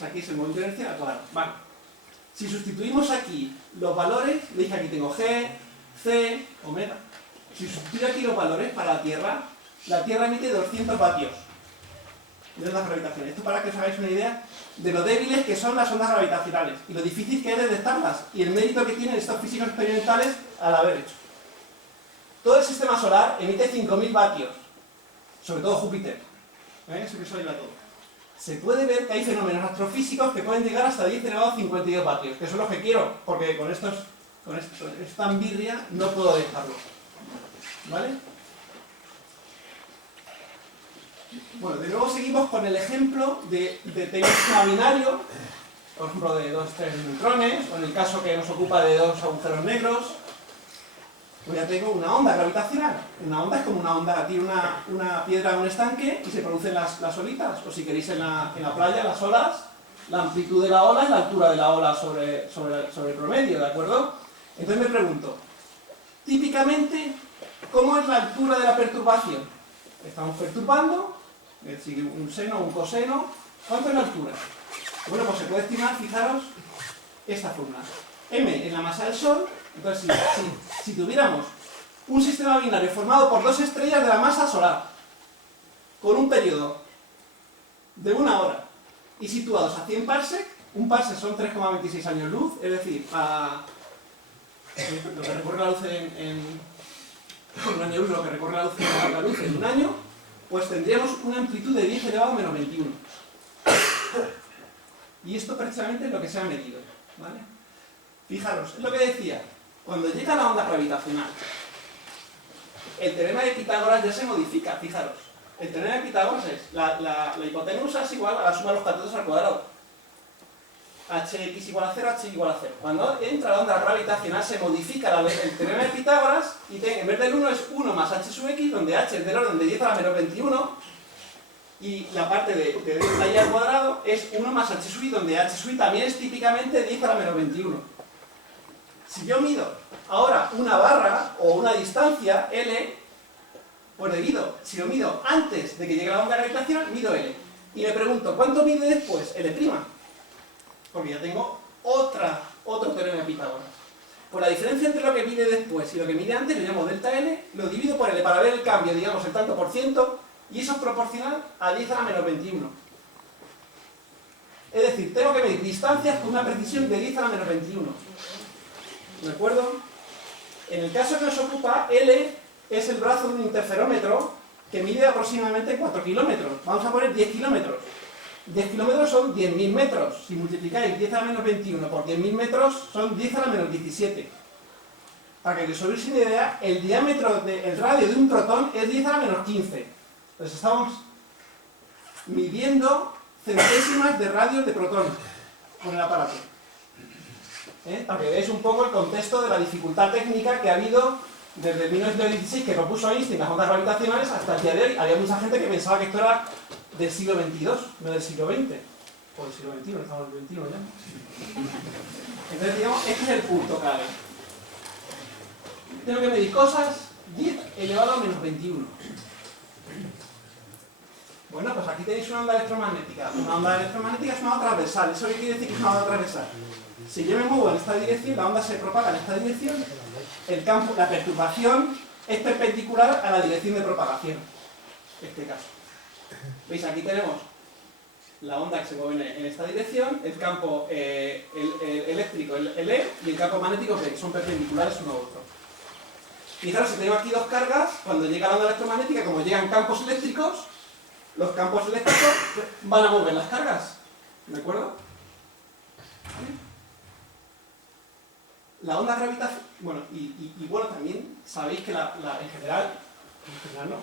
X, aquí es el momento de inercia al cuadrado. Vale. Si sustituimos aquí los valores, veis que aquí tengo G, C, omega. Si sustituyo aquí los valores para la Tierra emite 200 vatios de ondas gravitacionales. Esto para que os hagáis una idea de lo débiles que son las ondas gravitacionales y lo difícil que es detectarlas y el mérito que tienen estos físicos experimentales al haber hecho. Todo el sistema solar emite 5000 vatios, sobre todo Júpiter. Eso que eso ayuda a todo. Se puede ver que hay fenómenos astrofísicos que pueden llegar hasta 10 elevado a 52 vatios, que son los que quiero, porque con esta ambirria no puedo dejarlo. ¿Vale? Bueno, de nuevo seguimos con el ejemplo de tener un sistema binario, por ejemplo de 2 3 neutrones, o en el caso que nos ocupa de 2 agujeros negros. Pues ya tengo una onda gravitacional. Una onda es como una onda, tiene una piedra en un estanque y se producen las olitas. O si queréis en la playa, las olas, la amplitud de la ola es la altura de la ola sobre el promedio, ¿de acuerdo? Entonces me pregunto, típicamente, ¿cómo es la altura de la perturbación? Estamos perturbando, es decir, un seno o un coseno. ¿Cuánto es la altura? Bueno, pues se puede estimar, fijaros, esta fórmula. M es la masa del Sol. Entonces, si tuviéramos un sistema binario formado por 2 estrellas de la masa solar, con un periodo de 1 hora, y situados a 100 parsec, un parsec son 3,26 años luz, es decir, lo que recorre la luz en un año luz, lo que recorre la luz en un año, pues tendríamos una amplitud de 10 elevado a menos 21. Y esto precisamente es lo que se ha medido, ¿vale? Fijaros, es lo que decía. Cuando llega la onda gravitacional, el teorema de Pitágoras ya se modifica, fijaros. El teorema de Pitágoras es la hipotenusa es igual a la suma de los catetos al cuadrado. Hx igual a 0, h igual a 0. Cuando entra la onda gravitacional se modifica el teorema de Pitágoras y en vez del 1 es 1 más h sub x, donde h es del orden de 10 a la menos 21 y la parte de la y al cuadrado es 1 más h sub y, donde h sub también es típicamente 10 a la menos 21. Si yo mido ahora una barra o una distancia, L, pues si lo mido antes de que llegue la onda gravitacional, mido L. Y me pregunto, ¿cuánto mide después? L'. Porque ya tengo otro teorema de Pitágoras. Pues la diferencia entre lo que mide después y lo que mide antes, lo llamo delta L, lo divido por L para ver el cambio, digamos, el tanto por ciento, y eso es proporcional a 10 a la menos 21. Es decir, tengo que medir distancias con una precisión de 10 a la menos 21. ¿De acuerdo? En el caso que nos ocupa, L es el brazo de un interferómetro que mide aproximadamente 4 kilómetros. Vamos a poner 10 kilómetros. 10 kilómetros son 10.000 metros. Si multiplicáis 10 a la menos 21 por 10.000 metros, son 10 a la menos 17. Para que os hagáis una idea, el diámetro, el radio de un protón es 10 a la menos 15. Entonces estamos midiendo centésimas de radios de protón con el aparato. Para que veáis un poco el contexto de la dificultad técnica que ha habido desde 1916, que propuso Einstein las ondas gravitacionales, hasta el día de hoy. Había mucha gente que pensaba que esto era del siglo XXII, no del siglo XX. O del siglo XXI, estamos en el XXI ya. Entonces, digamos, este es el punto clave. Tengo que medir cosas 10 elevado a menos 21. Bueno, pues aquí tenéis una onda electromagnética. Una onda electromagnética es una onda transversal. ¿Eso qué quiere decir que es una onda transversal? Si yo me muevo en esta dirección, la onda se propaga en esta dirección, el campo, la perturbación es perpendicular a la dirección de propagación. En este caso. ¿Veis? Aquí tenemos la onda que se mueve en esta dirección, el campo eléctrico, el E, y el campo magnético, que son perpendiculares uno a otro. Fijaros, si tengo aquí dos cargas, cuando llega la onda electromagnética, como llegan campos eléctricos, los campos eléctricos van a mover las cargas. ¿De acuerdo? La onda gravitacional, bueno, y bueno, también sabéis que en general no,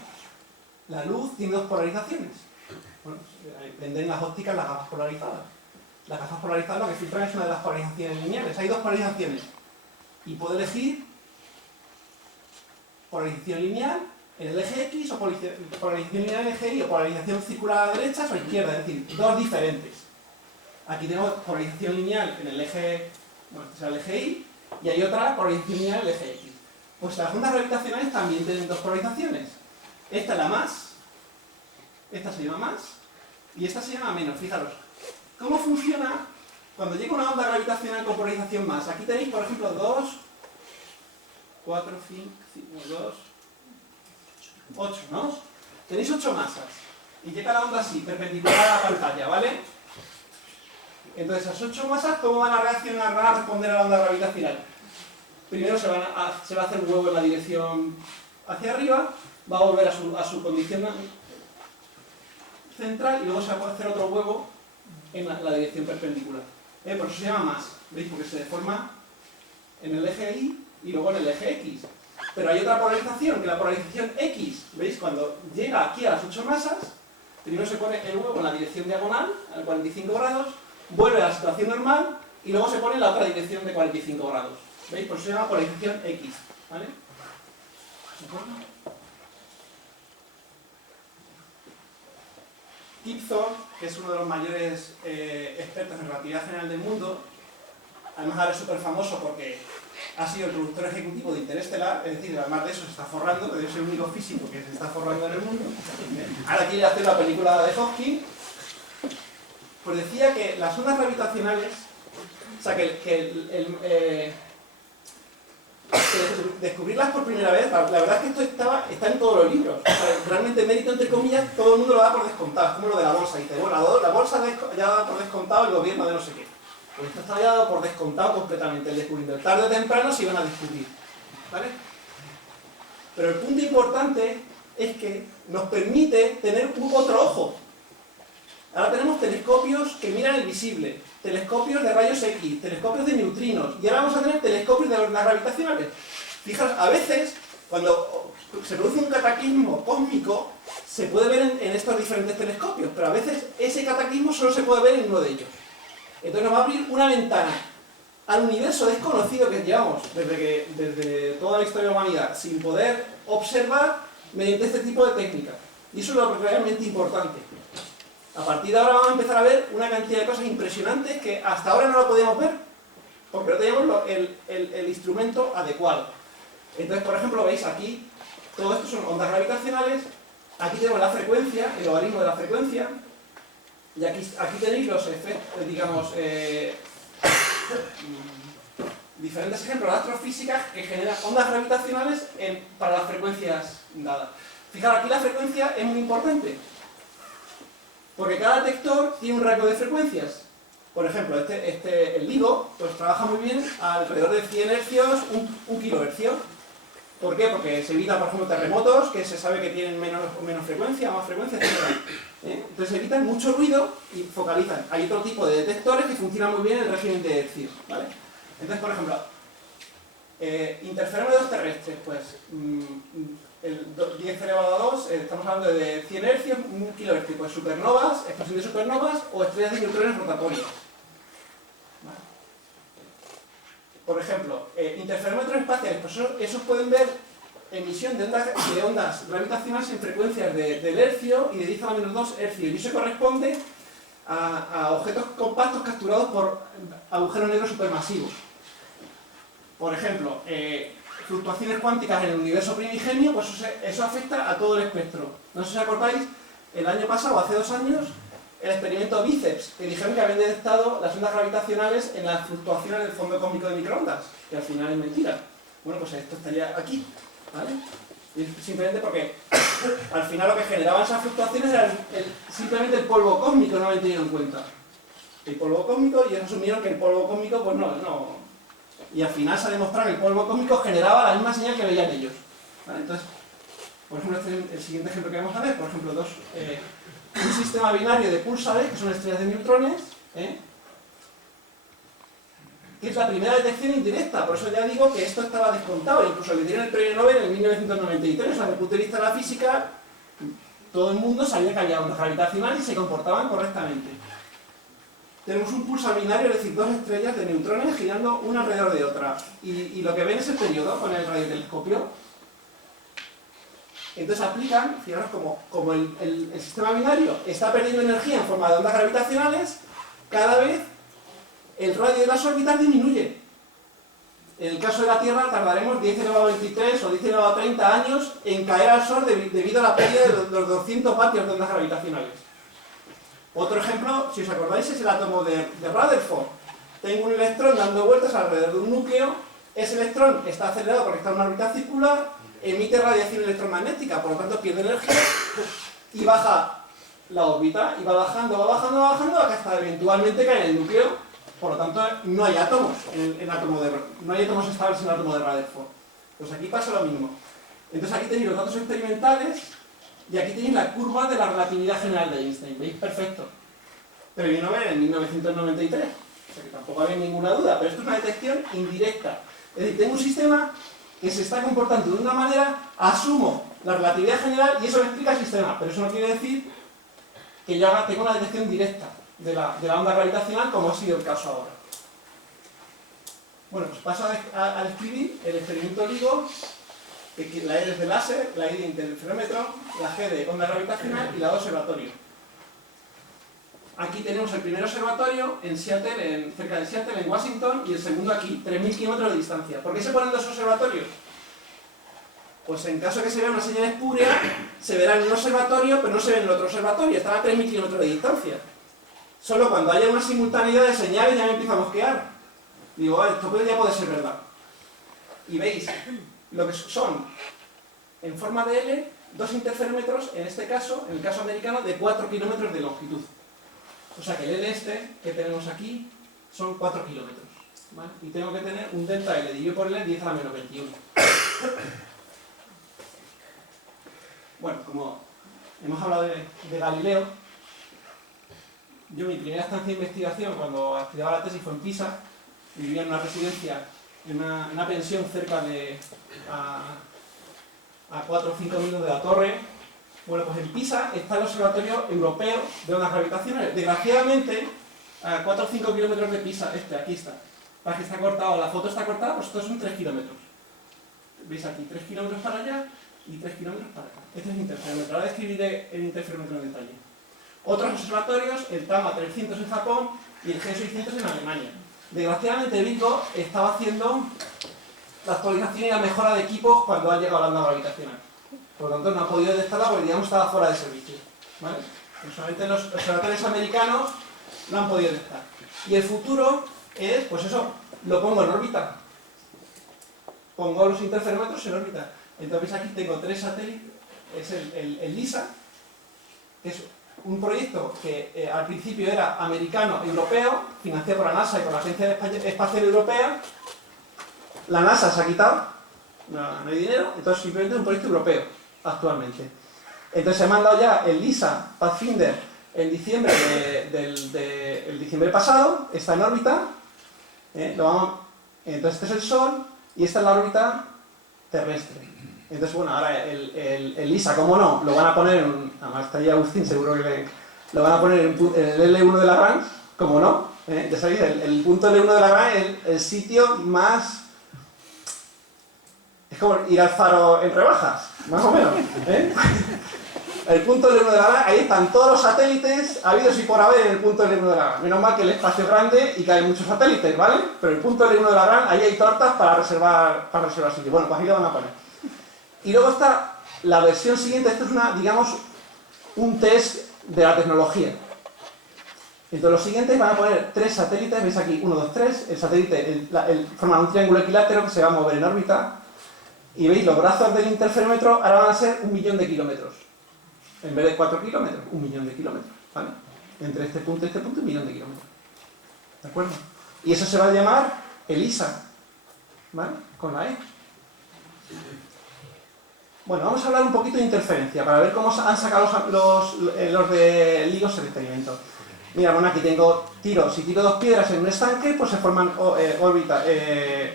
la luz tiene dos polarizaciones. Bueno, venden las ópticas las gafas polarizadas. Las gafas polarizadas lo que filtran es una de las polarizaciones lineales. Hay dos polarizaciones. Y puedo elegir polarización lineal en el eje X, o polarización lineal en el eje Y, o polarización circular a la derecha o izquierda, es decir, dos diferentes. Aquí tenemos polarización lineal en el eje, bueno, este es el eje Y, y hay otra polarización lineal en el eje X. Pues las ondas gravitacionales también tienen dos polarizaciones. Esta es la más, esta se llama más, y esta se llama menos. Fijaros, ¿Cómo funciona cuando llega una onda gravitacional con polarización más? Aquí tenéis, por ejemplo, 2, 4, 5, 2, 8, ¿no? Tenéis 8 masas. Y llega la onda así, perpendicular a la pantalla, ¿vale? Entonces, esas 8 masas, ¿cómo van a reaccionar, van a responder a la onda gravitacional? Primero se va a hacer un huevo en la dirección hacia arriba, va a volver a su condición central y luego se va a hacer otro huevo en la dirección perpendicular. Por eso se llama más, ¿veis? Porque se deforma en el eje Y y luego en el eje X. Pero hay otra polarización, que la polarización X, ¿veis? Cuando llega aquí a las 8 masas, primero se pone el huevo en la dirección diagonal, a 45 grados, vuelve a la situación normal y luego se pone en la otra dirección de 45 grados. ¿Veis? Por eso se llama polarización X, ¿vale? ¿De acuerdo? Kip Thorne, que es uno de los mayores expertos en relatividad general del mundo, además ahora es súper famoso porque ha sido el productor ejecutivo de Interestelar, es decir, además de eso se está forrando, pero es el único físico que se está forrando en el mundo. Ahora quiere hacer la película de Hawking. Pues decía que las ondas gravitacionales, o sea, que descubrirlas por primera vez, la verdad es que esto está en todos los libros. O sea, realmente mérito, entre comillas, todo el mundo lo da por descontado. Es como lo de la bolsa. Dice, bueno, la bolsa ya da por descontado el gobierno de no sé qué. Pues esto está ya dado por descontado completamente, el descubrimiento. Tarde o temprano se iban a descubrir. ¿Vale? Pero el punto importante es que nos permite tener otro ojo. Ahora tenemos telescopios que miran el visible, telescopios de rayos X, telescopios de neutrinos, y ahora vamos a tener telescopios de ondas gravitacionales. Fijaos, a veces, cuando se produce un cataclismo cósmico, se puede ver en estos diferentes telescopios, pero a veces ese cataclismo solo se puede ver en uno de ellos. Entonces nos va a abrir una ventana al universo desconocido que llevamos desde toda la historia de la humanidad, sin poder observar mediante este tipo de técnicas. Y eso es lo realmente importante. A partir de ahora vamos a empezar a ver una cantidad de cosas impresionantes que hasta ahora no lo podíamos ver, porque no teníamos el instrumento adecuado. Entonces, por ejemplo, veis aquí, todo esto son ondas gravitacionales, aquí tenemos la frecuencia, el logaritmo de la frecuencia, y aquí tenéis los efectos, digamos, diferentes ejemplos de astrofísica que generan ondas gravitacionales para las frecuencias dadas. Fijaros, aquí la frecuencia es muy importante, porque cada detector tiene un rango de frecuencias. Por ejemplo, el LIGO pues, trabaja muy bien alrededor de 100 hercios, 1 kilohercio. ¿Por qué? Porque se evita, por ejemplo, terremotos, que se sabe que tienen menos frecuencia, más frecuencia, etc. Entonces evitan mucho ruido y focalizan. Hay otro tipo de detectores que funcionan muy bien en el régimen de hercios, ¿vale? Entonces, por ejemplo, interferómetros terrestres, pues el 10 elevado a 2, estamos hablando de 100 hercios, 1 kilohercio, pues supernovas, explosión de supernovas o estrellas de neutrones rotatorias. ¿Vale? Por ejemplo, interferómetros espaciales, pues esos pueden ver emisión de ondas gravitacionales en frecuencias del hercio y de 10 a la menos 2 hercios, y eso corresponde a objetos compactos capturados por agujeros negros supermasivos. Por ejemplo, fluctuaciones cuánticas en el universo primigenio, pues eso afecta a todo el espectro. No sé si os acordáis, el año pasado, hace 2 años, el experimento BICEPS, que dijeron que habían detectado las ondas gravitacionales en las fluctuaciones del fondo cósmico de microondas, que al final es mentira. Bueno, pues esto estaría aquí, ¿vale? Y simplemente porque al final lo que generaban esas fluctuaciones era simplemente el polvo cósmico, no lo habían tenido en cuenta. El polvo cósmico, y ellos asumieron que el polvo cósmico, pues no. Y al final se ha demostrado que el polvo cósmico generaba la misma señal que veían ellos. ¿Vale? Entonces, por ejemplo, este es el siguiente ejemplo que vamos a ver. Por ejemplo, un sistema binario de púlsares, que son estrellas de neutrones, que es la primera detección indirecta. Por eso ya digo que esto estaba descontado. Incluso le dieron el premio Nobel en 1993. O sea, desde el punto de vista de la física, todo el mundo sabía que había ondas gravitacionales y se comportaban correctamente. Tenemos un pulsar binario, es decir, 2 estrellas de neutrones girando una alrededor de otra. Y lo que ven es el periodo con el radiotelescopio. Entonces aplican, fijaros, como el sistema binario está perdiendo energía en forma de ondas gravitacionales, cada vez el radio de las órbitas disminuye. En el caso de la Tierra tardaremos 10 elevado a 23 o 10 elevado a 30 años en caer al Sol debido a la pérdida de los 200 vatios de ondas gravitacionales. Otro ejemplo, si os acordáis, es el átomo de Rutherford. Tengo un electrón dando vueltas alrededor de un núcleo, ese electrón está acelerado porque está en una órbita circular, emite radiación electromagnética, por lo tanto pierde energía y baja la órbita y va bajando, hasta eventualmente cae en el núcleo. Por lo tanto, no hay átomos no hay átomos estables en el átomo de Rutherford. Pues aquí pasa lo mismo. Entonces aquí tenéis los datos experimentales y aquí tenéis la curva de la relatividad general de Einstein. ¿Veis? Perfecto. Pero vino a ver en 1993. O sea que tampoco había ninguna duda. Pero esto es una detección indirecta. Es decir, tengo un sistema que se está comportando de una manera, asumo la relatividad general y eso me explica el sistema. Pero eso no quiere decir que yo tenga una detección directa de la onda gravitacional, como ha sido el caso ahora. Bueno, pues paso a describir el experimento LIGO, que la E es de láser, la I de interferómetro, la G de onda gravitacional y la O de observatorio. Aquí tenemos el primer observatorio en Seattle, cerca de Seattle, en Washington, y el segundo aquí, 3.000 kilómetros de distancia. ¿Por qué se ponen dos observatorios? Pues en caso de que se vea una señal espúrea, se verá en un observatorio, pero no se ve en el otro observatorio, están a 3.000 kilómetros de distancia. Solo cuando haya una simultaneidad de señales ya me empieza a mosquear. Digo, esto ya puede ser verdad. Y veis, lo que son, en forma de L, dos interferómetros, en este caso, en el caso americano, de 4 kilómetros de longitud. O sea que el L que tenemos aquí son 4 kilómetros. ¿Vale? Y tengo que tener un delta L dividido por L 10 a la menos 21. Bueno, como hemos hablado de Galileo, yo mi primera estancia de investigación cuando estudiaba la tesis fue en Pisa, vivía en una residencia, en una pensión cerca de a 4 o 5 minutos de la torre. Bueno, pues en Pisa está el Observatorio Europeo de Ondas Gravitacionales. Desgraciadamente, a 4 o 5 kilómetros de Pisa, aquí está. Para que está cortado, la foto está cortada, pues estos son 3 kilómetros. ¿Veis aquí? 3 kilómetros para allá y 3 kilómetros para acá. Este es el interferómetro. Ahora describiré el interferómetro en detalle. Otros observatorios, el TAMA 300 en Japón y el G600 en Alemania. Desgraciadamente, Virgo estaba haciendo la actualización y la mejora de equipos cuando ha llegado la onda gravitacional. Por lo tanto, no ha podido detectarla porque, digamos, estaba fuera de servicio. ¿Vale? Pues solamente los observatorios americanos lo han podido detectar. Y el futuro es, pues eso, lo pongo en órbita. Pongo los interferómetros en órbita. Entonces aquí tengo 3 satélites, es el LISA, que es un proyecto que al principio era americano-europeo, financiado por la NASA y por la Agencia Espacial Europea. La NASA se ha quitado, no hay dinero, entonces simplemente es un proyecto europeo, actualmente. Entonces se ha mandado ya el LISA Pathfinder en diciembre el diciembre pasado, está en órbita, entonces este es el Sol y esta es la órbita terrestre. Entonces, bueno, ahora el LISA, ¿cómo no? Lo van a poner, además está ahí Agustín, seguro que lo van a poner en el L1 de Lagrange, ¿cómo no? Ya sabéis, el punto L1 de Lagrange es el sitio más... Es como ir al faro en rebajas, más o menos. El punto L1 de Lagrange, ahí están todos los satélites habidos y por haber en el punto L1 de Lagrange. Menos mal que el espacio es grande y que hay muchos satélites, ¿vale? Pero el punto L1 de Lagrange, ahí hay tortas para reservar sitio. Bueno, pues ahí lo van a poner. Y luego está la versión siguiente, esto es digamos, un test de la tecnología. Entonces los siguientes van a poner 3 satélites, veis aquí, 1, 2, 3, el satélite forma un triángulo equilátero que se va a mover en órbita, y veis, los brazos del interferómetro ahora van a ser 1.000.000 de kilómetros. En vez de 4 kilómetros, 1.000.000 de kilómetros, ¿vale? Entre este punto y este punto, 1.000.000 de kilómetros. ¿De acuerdo? Y eso se va a llamar ELISA, ¿vale? Con la E. Bueno, vamos a hablar un poquito de interferencia, para ver cómo han sacado los de LIGO el experimento. Mira, bueno, aquí tengo si tiro 2 piedras en un estanque, pues se forman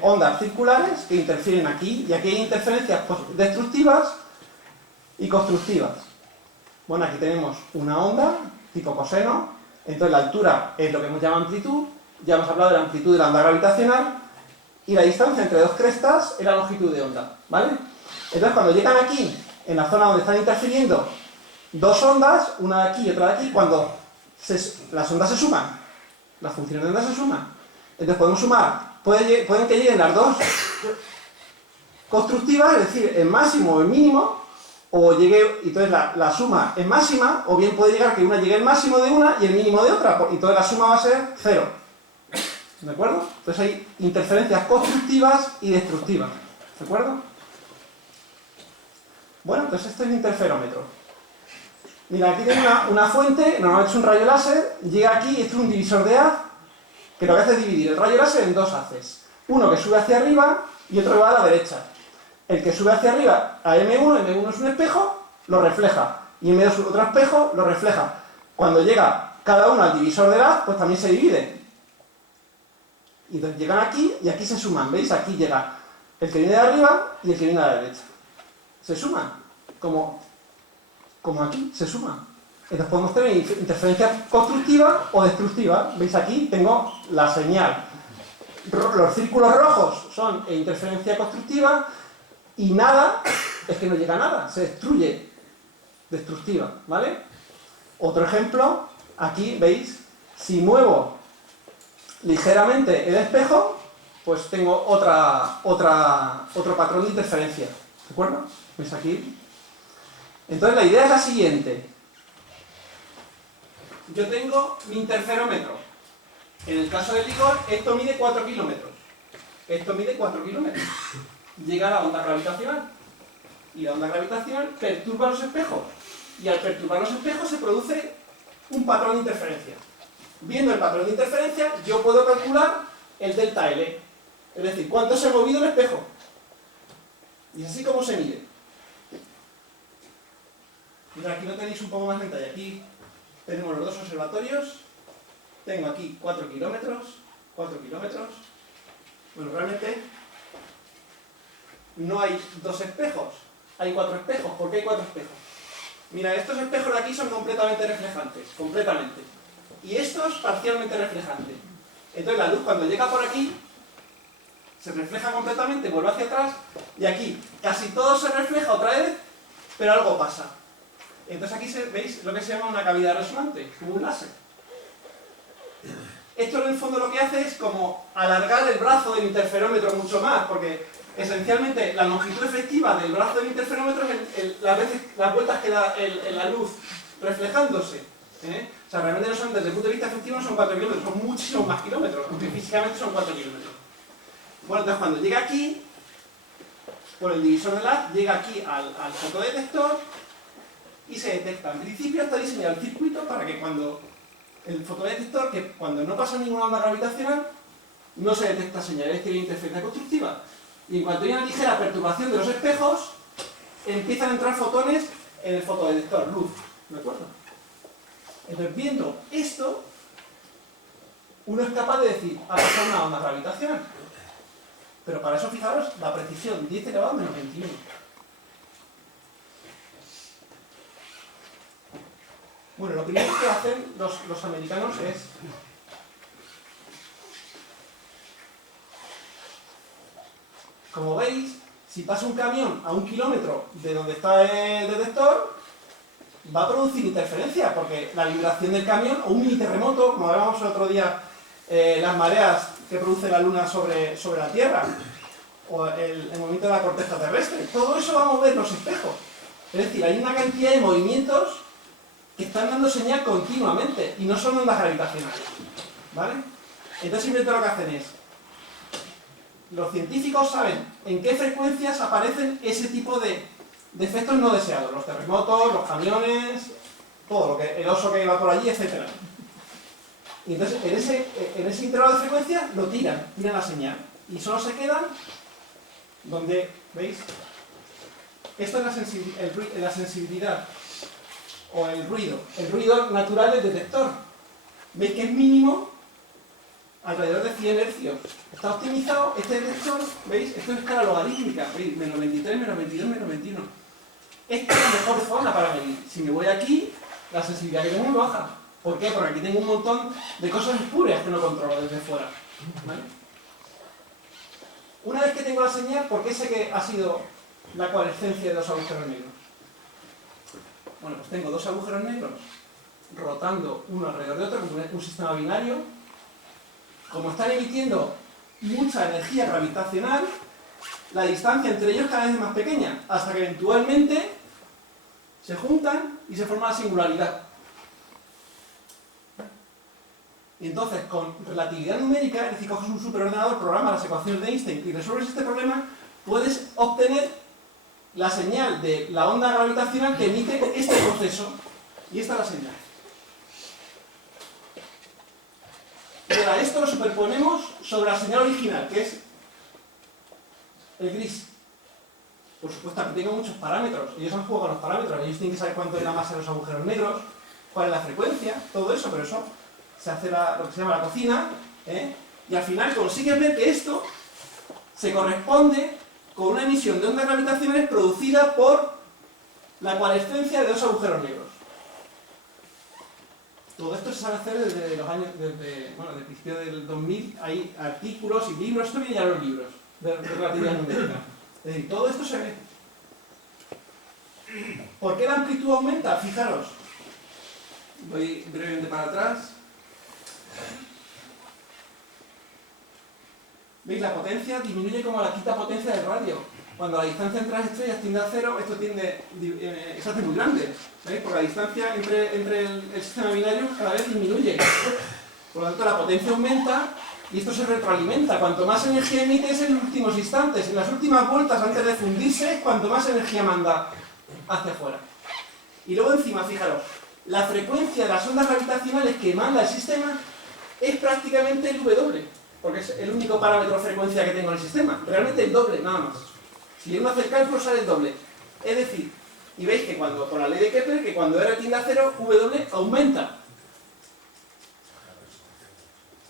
ondas circulares que interfieren aquí, y aquí hay interferencias destructivas y constructivas. Bueno, aquí tenemos una onda, tipo coseno, entonces la altura es lo que hemos llamado amplitud, ya hemos hablado de la amplitud de la onda gravitacional, y la distancia entre dos crestas es la longitud de onda, ¿vale? Entonces cuando llegan aquí, en la zona donde están interfiriendo dos ondas, una de aquí y otra de aquí, cuando las ondas se suman, las funciones de onda se suman, entonces podemos sumar, pueden que lleguen las dos constructivas, es decir, el máximo o el mínimo, o llegue, y entonces la suma es máxima, o bien puede llegar que una llegue el máximo de una y el mínimo de otra, y entonces la suma va a ser 0. ¿De acuerdo? Entonces hay interferencias constructivas y destructivas. ¿De acuerdo? Bueno, entonces este es el interferómetro. Mira, aquí tengo una fuente, normalmente es un rayo láser, llega aquí, esto es un divisor de haz, que lo que hace es dividir el rayo láser en dos haces. Uno que sube hacia arriba y otro que va a la derecha. El que sube hacia arriba a M1 es un espejo, lo refleja. Y M2 es otro espejo, lo refleja. Cuando llega cada uno al divisor del haz, pues también se divide. Y entonces llegan aquí y aquí se suman. ¿Veis? Aquí llega el que viene de arriba y el que viene de la derecha. Se suman. Como aquí, se suman. Entonces podemos tener interferencia constructiva o destructiva. ¿Veis? Aquí tengo la señal. Los círculos rojos son interferencia constructiva y nada es que no llega a nada, se destruye, destructiva, ¿vale? Otro ejemplo, aquí veis, si muevo ligeramente el espejo, pues tengo otro patrón de interferencia, ¿de acuerdo? ¿Veis aquí? Entonces la idea es la siguiente. Yo tengo mi interferómetro. En el caso del licor, esto mide 4 kilómetros. Esto mide 4 kilómetros. Llega la onda gravitacional. Y la onda gravitacional perturba los espejos. Y al perturbar los espejos se produce un patrón de interferencia. Viendo el patrón de interferencia, yo puedo calcular el delta L. Es decir, cuánto se ha movido el espejo. Y es así como se mide. Mira, aquí lo tenéis un poco más en detalle. Aquí tenemos los dos observatorios. Tengo aquí 4 kilómetros. Bueno, realmente no hay dos espejos, hay 4 espejos. ¿Por qué hay 4 espejos? Mira, estos espejos de aquí son completamente reflejantes, completamente. Y estos parcialmente reflejantes. Entonces la luz cuando llega por aquí, se refleja completamente, vuelve hacia atrás, y aquí casi todo se refleja otra vez, pero algo pasa. Entonces aquí veis lo que se llama una cavidad resonante, como un láser. Esto en el fondo lo que hace es como alargar el brazo del interferómetro mucho más, porque esencialmente la longitud efectiva del brazo del interferómetro es las vueltas que da la luz reflejándose. O sea, realmente no son, desde el punto de vista efectivo no son 4 kilómetros, son muchísimos más kilómetros, porque físicamente son 4 kilómetros. Bueno, entonces cuando llega aquí, por el divisor de haz, llega aquí al fotodetector y se detecta. En principio está diseñado el circuito para que cuando el fotodetector, que cuando no pasa ninguna onda gravitacional, no se detecta señales que hay interferencia constructiva. Y en cuanto hay una ligera perturbación de los espejos, empiezan a entrar fotones en el fotodetector, luz. ¿De acuerdo? Entonces, viendo esto, uno es capaz de decir, ha pasado una onda gravitacional. Pero para eso, fijaros, la precisión, 10 elevado a menos 21. Bueno, lo primero que hacen los americanos es como veis, si pasa un camión a 1 kilómetro de donde está el detector, va a producir interferencia, porque la vibración del camión, o un mini terremoto, como hablábamos el otro día, las mareas que produce la Luna sobre la Tierra, o el movimiento de la corteza terrestre, todo eso va a mover los espejos. Es decir, hay una cantidad de movimientos que están dando señal continuamente, y no son ondas gravitacionales. ¿Vale? Entonces simplemente lo que hacen es, los científicos saben en qué frecuencias aparecen ese tipo de efectos no deseados, los terremotos, los camiones, todo, el oso que va por allí, etc. Y entonces en ese intervalo de frecuencia lo tiran la señal, y solo se quedan donde, ¿veis? Esto es la sensibilidad, o el ruido natural del detector. ¿Veis que es mínimo? Alrededor de 100 hercios. Está optimizado este detector, ¿veis? Esto es escala logarítmica, ¿veis? Menos 23, menos 22, menos 21. Esta es la mejor zona para medir. Si me voy aquí, la sensibilidad que tengo es baja. ¿Por qué? Porque aquí tengo un montón de cosas espurias que no controlo desde fuera. ¿Vale? Una vez que tengo la señal, ¿por qué sé que ha sido la coalescencia de dos agujeros negros? Bueno, pues tengo dos agujeros negros rotando uno alrededor de otro, como un sistema binario. Como están emitiendo mucha energía gravitacional, la distancia entre ellos cada vez es más pequeña, hasta que eventualmente Se juntan y se forma la singularidad. Y entonces, con relatividad numérica, es decir, coges un superordenador, programas las ecuaciones de Einstein y resuelves este problema, puedes obtener la señal de la onda gravitacional que emite este proceso. Y esta es la señal. Y ahora esto lo superponemos sobre la señal original, que es el gris. Por supuesto, aquí tengo muchos parámetros. Ellos han jugado con los parámetros. Ellos tienen que saber cuánto es la masa de los agujeros negros, cuál es la frecuencia, todo eso, pero eso se hace lo que se llama la cocina, y al final consigues ver que esto se corresponde con una emisión de ondas gravitacionales producida por la coalescencia de dos agujeros negros. Todo esto se sabe hacer desde los años, bueno, del principio del 2000, hay artículos y libros, esto viene ya en los libros, de relatividad numérica. Es decir, todo esto se ve. ¿Por qué la amplitud aumenta? Fijaros. Voy brevemente para atrás. ¿Veis? La potencia disminuye como la quinta potencia del radio. Cuando la distancia entre las estrellas tiende a cero, esto se hace muy grande. ¿Veis? Porque la distancia entre el sistema binario cada vez disminuye. Por lo tanto, la potencia aumenta y esto se retroalimenta. Cuanto más energía emite es en los últimos instantes. En las últimas vueltas, antes de fundirse, cuanto más energía manda hacia afuera. Y luego encima, fijaros, la frecuencia de las ondas gravitacionales que manda el sistema es prácticamente el W, porque es el único parámetro de frecuencia que tengo en el sistema. Realmente el doble, nada más. Si uno hace el cálculo sale el doble. Es decir, y veis que cuando, por la ley de Kepler, que cuando R tiende a cero, W aumenta.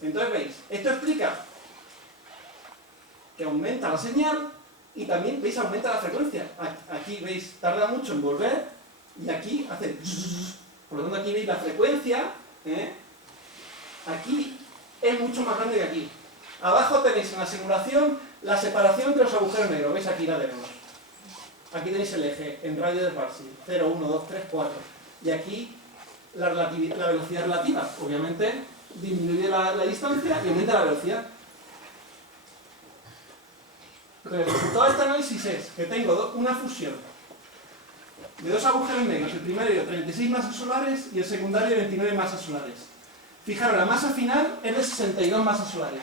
Entonces veis, esto explica que aumenta la señal y también, veis, aumenta la frecuencia. Aquí, veis, tarda mucho en volver y aquí hace... Por lo tanto, aquí veis la frecuencia, aquí es mucho más grande que aquí. Abajo tenéis en la simulación la separación entre los agujeros negros. ¿Veis? Aquí la tenemos. Aquí tenéis el eje en radio de Parsi. 0, 1, 2, 3, 4. Y aquí la velocidad relativa. Obviamente disminuye la distancia y aumenta la velocidad. Entonces, el resultado de este análisis es que tengo una fusión de dos agujeros negros. El primero 36 masas solares y el secundario 29 masas solares. Fijaros, la masa final es de 62 masas solares.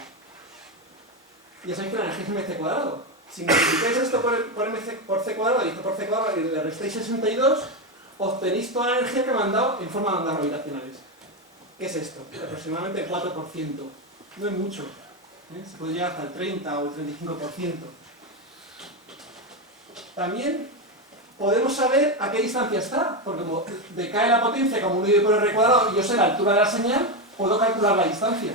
Ya sabéis que la energía es mc cuadrado. Si multiplicáis esto por c cuadrado y esto por c cuadrado y le restáis 62, obtenéis toda la energía que me han dado en forma de ondas gravitacionales. ¿Qué es esto? Aproximadamente el 4%. No es mucho. Se puede llegar hasta el 30 o el 35%. También podemos saber a qué distancia está, porque como decae la potencia como 1 por r cuadrado y yo sé la altura de la señal, puedo calcular la distancia.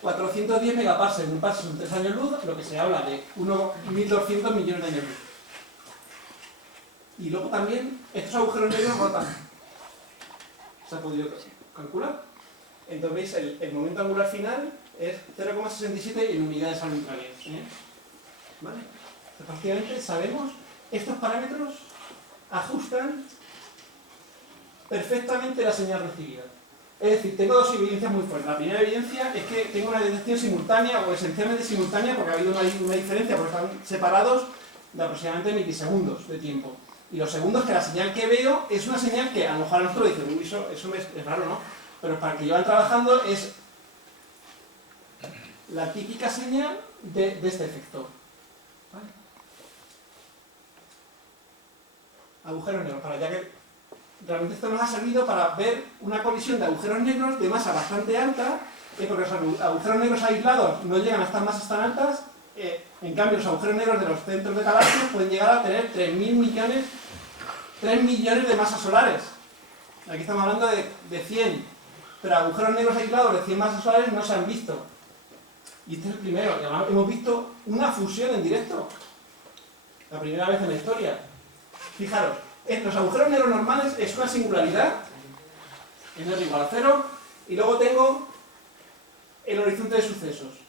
410 megaparsecs, un parsec son 3 años luz, lo que se habla de 1.200 millones de años luz. Y luego también, estos agujeros negros rotan. Se ha podido calcular. Entonces veis, el momento angular final es 0,67 en unidades arbitrarias. ¿Vale? Entonces, prácticamente sabemos, estos parámetros ajustan perfectamente la señal recibida. Es decir, tengo dos evidencias muy fuertes. La primera evidencia es que tengo una detección simultánea o esencialmente simultánea porque ha habido una diferencia, porque están separados de aproximadamente milisegundos de tiempo. Y lo segundo es que la señal que veo es una señal que a lo mejor a nosotros dicen, uy, eso es raro, ¿no? Pero para el que llevan trabajando es la típica señal de este efecto. ¿Vale? Agujeros negros, para ya que realmente esto nos ha servido para ver una colisión de agujeros negros de masa bastante alta, porque los agujeros negros aislados no llegan a estas masas tan altas, en cambio los agujeros negros de los centros de galaxias pueden llegar a tener 3 millones de masas solares. Aquí estamos hablando de 100, pero agujeros negros aislados de 100 masas solares no se han visto. Y este es el primero, y además hemos visto una fusión en directo, la primera vez en la historia. Fijaros, los agujeros negros normales es una singularidad, en R igual a 0, y luego tengo el horizonte de sucesos.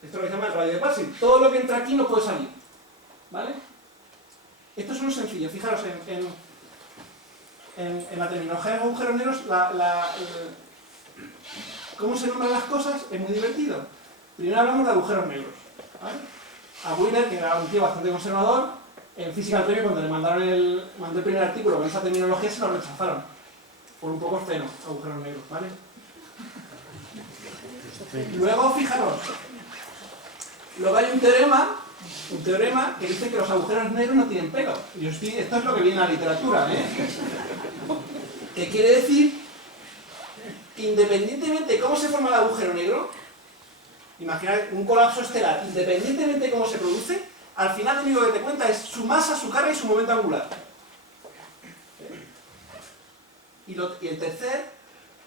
Esto es lo que se llama el radio de Parsi. Todo lo que entra aquí no puede salir. ¿Vale? Esto es muy sencillo. Fijaros, en la terminología de agujeros negros, cómo se nombran las cosas es muy divertido. Primero hablamos de agujeros negros. ¿Vale? A Wheeler, que era un tío bastante conservador, en Física al Premio, cuando le mandó el primer artículo con esa terminología, se lo rechazaron. Por un poco obsceno, agujeros negros, ¿vale? Luego, fijaros, luego hay un teorema que dice que los agujeros negros no tienen pelo. Esto es lo que viene en la literatura, ¿eh? Que quiere decir que independientemente de cómo se forma el agujero negro, imaginad un colapso estelar, independientemente de cómo se produce, al final lo único que te cuenta es su masa, su carga y su momento angular. Y el tercer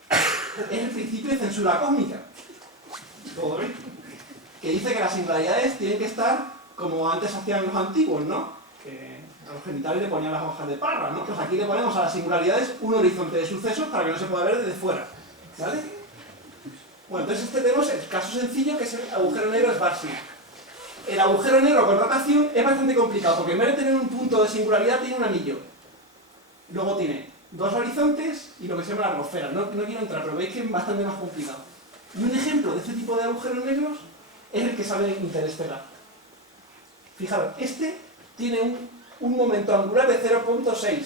es el principio de censura cósmica. ¿Todo bien? Que dice que las singularidades tienen que estar como antes hacían los antiguos, ¿no? Que a los genitales le ponían las hojas de parra, ¿no? Pues aquí le ponemos a las singularidades un horizonte de sucesos para que no se pueda ver desde fuera, ¿vale? Bueno, entonces tenemos el caso sencillo, que es el agujero negro Schwarzschild. El agujero negro con rotación es bastante complicado, porque en vez de tener un punto de singularidad tiene un anillo. Luego tiene dos horizontes y lo que se llama la atmósfera. No quiero entrar, pero veis que es bastante más complicado. Y un ejemplo de este tipo de agujeros negros es el que sale en Interestelar. Fijaros, este tiene un momento angular de 0.6,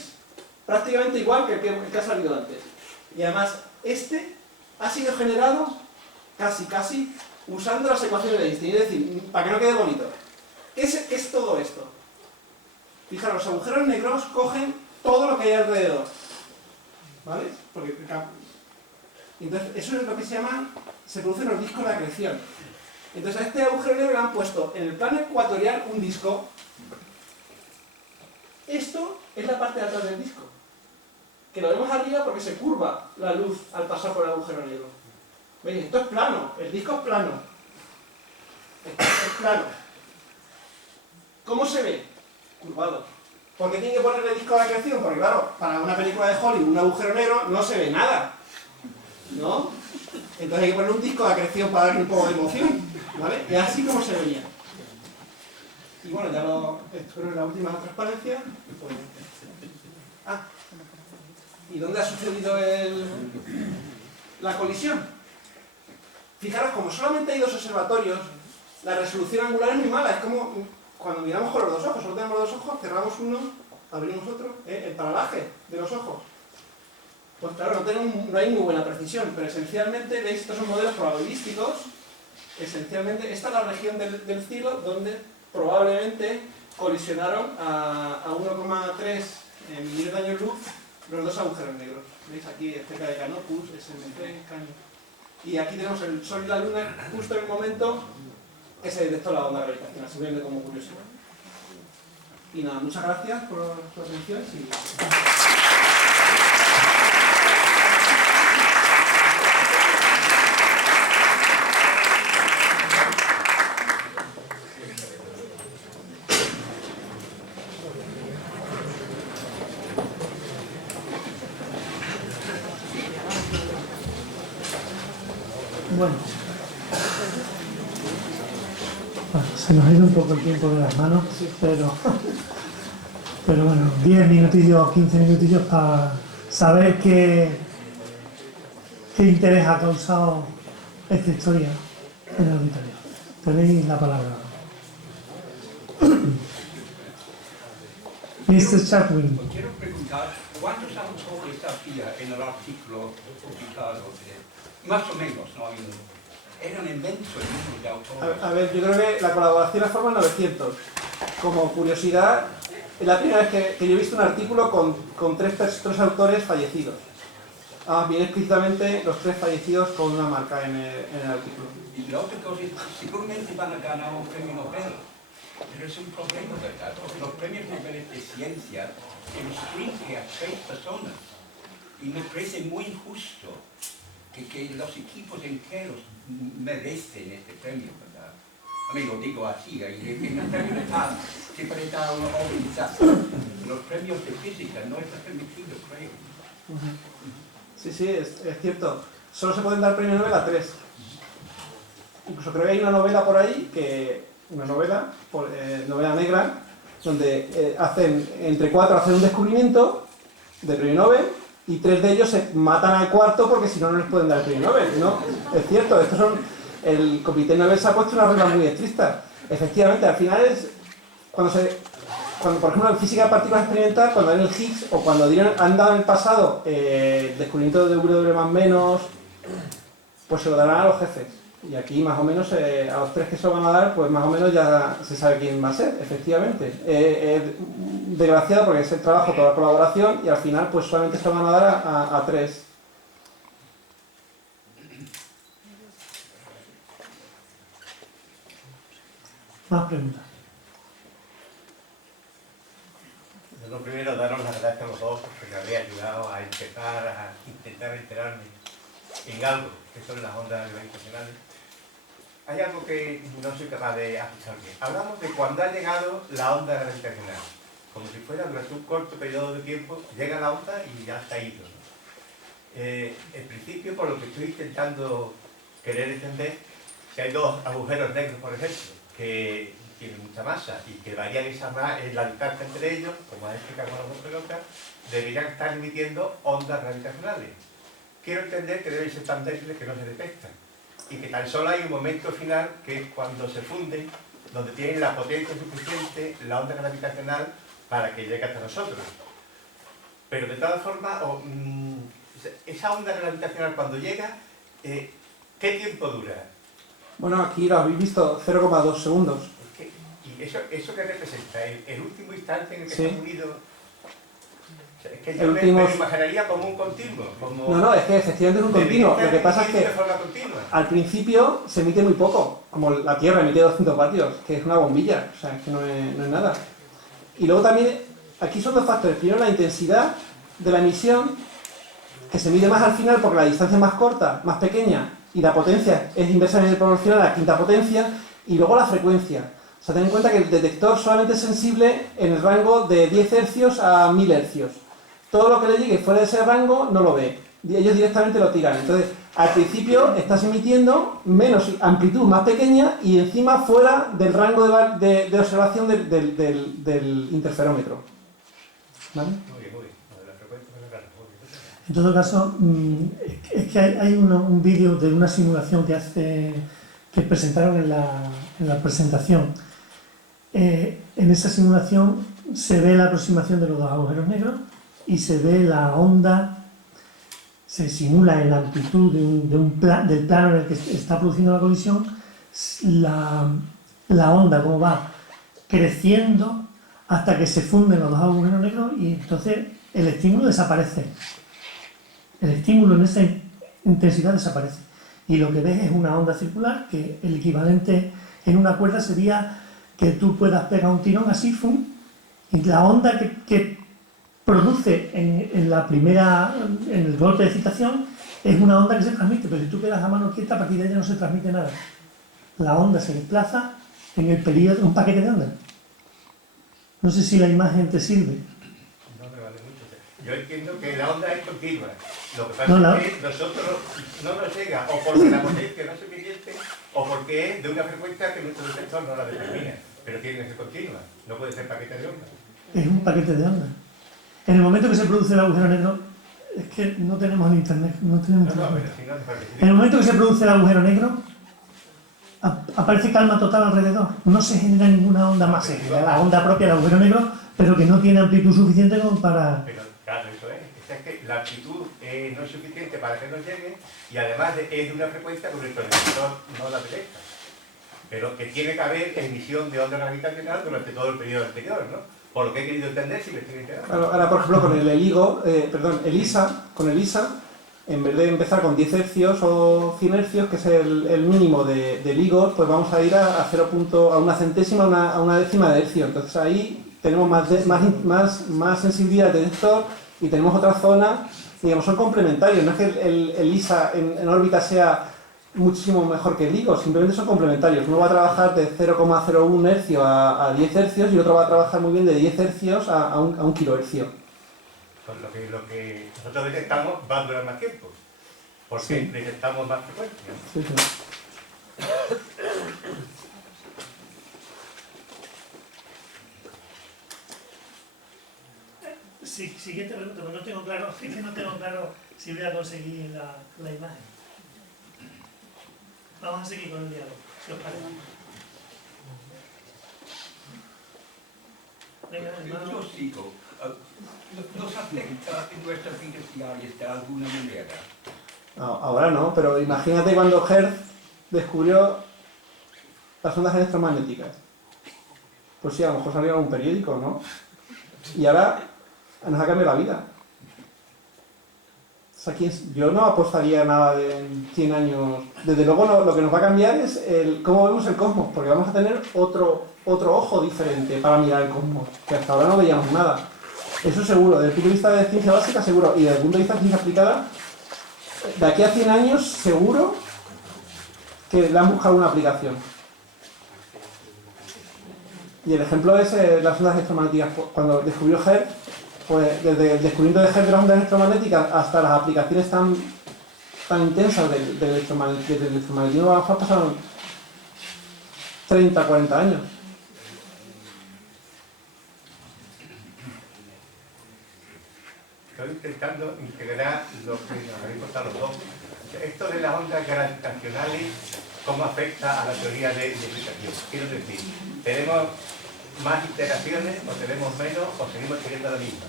prácticamente igual que el que ha salido antes. Y además, este ha sido generado casi usando las ecuaciones de Einstein. Es decir, para que no quede bonito. ¿Qué es todo esto? Fijaros, los agujeros negros cogen todo lo que hay alrededor, ¿vale? Porque, entonces, eso es lo que se producen los discos de acreción. Entonces a este agujero negro le han puesto en el plano ecuatorial un disco. Esto es la parte de atrás del disco, que lo vemos arriba porque se curva la luz al pasar por el agujero negro. ¿Veis? Esto es plano, el disco es plano. Esto es plano. ¿Cómo se ve? Curvado. ¿Por qué tiene que ponerle disco de acreción? Porque claro, para una película de Hollywood, un agujero negro no se ve nada, ¿no? Entonces hay que poner un disco de acreción para darle un poco de emoción, ¿vale? Y así como se veía. Y bueno, esto es la última transparencia. ¿Y dónde ha sucedido la colisión? Fijaros, como solamente hay dos observatorios, la resolución angular es muy mala. Es como cuando miramos con los dos ojos. Solo tenemos los dos ojos, cerramos uno, abrimos otro. El paralaje de los ojos. Pues claro, no hay muy buena precisión, pero esencialmente, veis, estos son modelos probabilísticos. Esencialmente, esta es la región del cielo donde probablemente colisionaron a 1,3 millones de años luz los dos agujeros negros. ¿Veis? Aquí cerca de Canopus, SMC, Canopus. Y aquí tenemos el Sol y la Luna justo en el momento que se detectó la onda gravitacional, simplemente como curiosidad. Y nada, muchas gracias por su atención. Bueno, se nos ha ido un poco el tiempo de las manos, pero bueno, 10 minutillos, 15 minutillos para saber qué interés ha causado esta historia en el auditorio. Tenéis la palabra. Mr. Chatwin. Quiero preguntar, ¿cuántos autores había en el artículo publicado? Más o menos, ¿no? Eran inmensos el número de autores. A ver, yo creo que la colaboración la forman 900. Como curiosidad, es la primera vez que yo he visto un artículo con tres autores fallecidos. Bien explícitamente los tres fallecidos con una marca en el artículo. Y la otra cosa es que seguramente van a ganar un premio Nobel. Pero es un problema, ¿verdad? Porque los premios Nobel de ciencia restringen a 3 personas. Y me parece muy injusto que los equipos enteros merecen este premio, ¿verdad? A mí lo digo así, en el premio de tal, siempre está una organización. Los premios de física no está permitido, creo. Sí, es cierto. Solo se pueden dar premio Nobel a 3. Incluso creo que hay una novela por ahí, una novela negra, donde entre 4 hacen un descubrimiento de premio Nobel, y 3 de ellos se matan al cuarto porque si no, no les pueden dar el premio Nobel, ¿no? Es cierto, el Comité Nobel se ha puesto una regla muy estricta. Efectivamente, al final cuando cuando, por ejemplo, en física de partículas experimental, cuando en el Higgs o cuando han dado en el pasado el descubrimiento de W más menos, pues se lo darán a los jefes. Y aquí más o menos a los 3 que se lo van a dar, pues más o menos ya se sabe quién va a ser, efectivamente. Es desgraciado porque es el trabajo, toda la colaboración, y al final pues solamente se lo van a dar a 3. Más preguntas. Yo lo primero, daros las gracias a los dos porque me habéis ayudado a empezar a intentar enterarme en algo que son las ondas gravitacionales. Hay algo que no soy capaz de ajustar bien. Hablamos de cuando ha llegado la onda gravitacional. Como si fuera durante un corto periodo de tiempo, llega la onda y ya está ido, ¿no? En principio, por lo que estoy intentando querer entender, si hay dos agujeros negros, por ejemplo, que tienen mucha masa y que varían la distancia entre ellos, como has explicado con las dos pelotas, deberían estar emitiendo ondas gravitacionales. Quiero entender que deben ser tan débiles que no se detectan y que tan solo hay un momento final que es cuando se funden, donde tienen la potencia suficiente, la onda gravitacional, para que llegue hasta nosotros. Pero de todas formas, esa onda gravitacional cuando llega, ¿qué tiempo dura? Bueno, aquí lo habéis visto, 0,2 segundos. ¿Y eso qué representa? ¿El último instante en el que Sí. se han unido? O sea, es que El yo último- me imaginaría como un continuo. Como No, es que efectivamente es un continuo. Lo que pasa es que de forma continua. al principio se emite muy poco, como la Tierra emite 200 vatios, que es una bombilla, o sea, es que no es nada. Y luego también, aquí son dos factores. Primero, la intensidad de la emisión, que se mide más al final porque la distancia es más corta, más pequeña, y la potencia es inversamente proporcional a la quinta potencia, y luego la frecuencia. O sea, ten en cuenta que el detector solamente es sensible en el rango de 10 hercios a 1000 hercios. Todo lo que le llegue fuera de ese rango no lo ve. Ellos directamente lo tiran. Entonces, al principio estás emitiendo menos amplitud más pequeña y encima fuera del rango de observación del interferómetro. ¿Vale? Muy bien, muy bien. Lo de la frecuencia me lo aclaro. En todo caso, es que hay un vídeo de una simulación que presentaron en la presentación. En esa simulación se ve la aproximación de los dos agujeros negros y se ve la onda, se simula en la amplitud del plano en el que está produciendo la colisión, la onda cómo va creciendo hasta que se funden los dos agujeros negros y entonces el estímulo desaparece. El estímulo en esa intensidad desaparece. Y lo que ves es una onda circular, que el equivalente en una cuerda sería que tú puedas pegar un tirón así, ¡fum! Y la onda que produce en el golpe de excitación es una onda que se transmite, pero si tú pegas a mano quieta, a partir de ella no se transmite nada. La onda se desplaza en el periodo, un paquete de ondas. No sé si la imagen te sirve. No me vale mucho. Yo entiendo que la onda es continua. Lo que pasa No, es que nosotros no nos llega o porque la potencia no es suficiente o porque es de una frecuencia que nuestro detector no la determina. Pero tiene que ser continua. No puede ser paquete de onda. Es un paquete de ondas. En el momento que se produce el agujero negro, es que no tenemos el internet, no tenemos No, internet. pero si no hace falta que En el momento que se produce el agujero negro, aparece calma total alrededor. No se genera ninguna onda más. Se genera la onda propia del agujero negro, pero que no tiene amplitud suficiente como para... Pero claro, eso es. Es que la amplitud no es suficiente para que nos llegue y además es de una frecuencia que nuestro detector no la detecta. Pero que tiene que haber emisión de onda gravitacional durante todo el periodo anterior, ¿no? Por lo que he querido entender, si me estoy enterando. Ahora, por ejemplo, con el ELISA, con ELISA, en vez de empezar con 10 hercios o 100 hercios, que es el mínimo de LIGO, pues vamos a ir a 0. A una centésima, a una décima de hercio. Entonces ahí tenemos más sensibilidad de detector y tenemos otra zona, digamos, son complementarios. No es que el ELISA en órbita sea muchísimo mejor que el LIGO, simplemente son complementarios. Uno va a trabajar de 0,01 hercio a 10 hercios y otro va a trabajar muy bien de 10 hercios a un kilohercio. Pues lo que nosotros detectamos va a durar más tiempo, porque Sí. detectamos más frecuencia. Sí, sí. Siguiente pregunta, porque no tengo claro si voy a conseguir la imagen. Vamos a seguir con el diálogo, si os parece. Venga, hermano. Yo sigo. ¿Nos afecta en nuestras vidas diarias de alguna manera? No, ahora no, pero imagínate cuando Hertz descubrió las ondas electromagnéticas. Pues sí, a lo mejor salió en un periódico, ¿no? Y ahora nos ha cambiado la vida. O sea, yo no apostaría nada de 100 años. Desde luego lo que nos va a cambiar es cómo vemos el cosmos, porque vamos a tener otro ojo diferente para mirar el cosmos, que hasta ahora no veíamos nada. Eso seguro, desde el punto de vista de ciencia básica seguro, y desde el punto de vista de ciencia aplicada, de aquí a 100 años seguro que le han buscado una aplicación. Y el ejemplo es las ondas electromagnéticas. Cuando descubrió Hertz, pues desde el descubrimiento de Hertz de las ondas electromagnéticas hasta las aplicaciones tan intensas del electromagnetismo avanzado pasaron 30, 40 años. Estoy intentando integrar lo que nos habéis contado los dos. Esto de las ondas gravitacionales, ¿cómo afecta a la teoría de explicación? Quiero decir, ¿tenemos más interacciones o tenemos menos o seguimos teniendo la misma?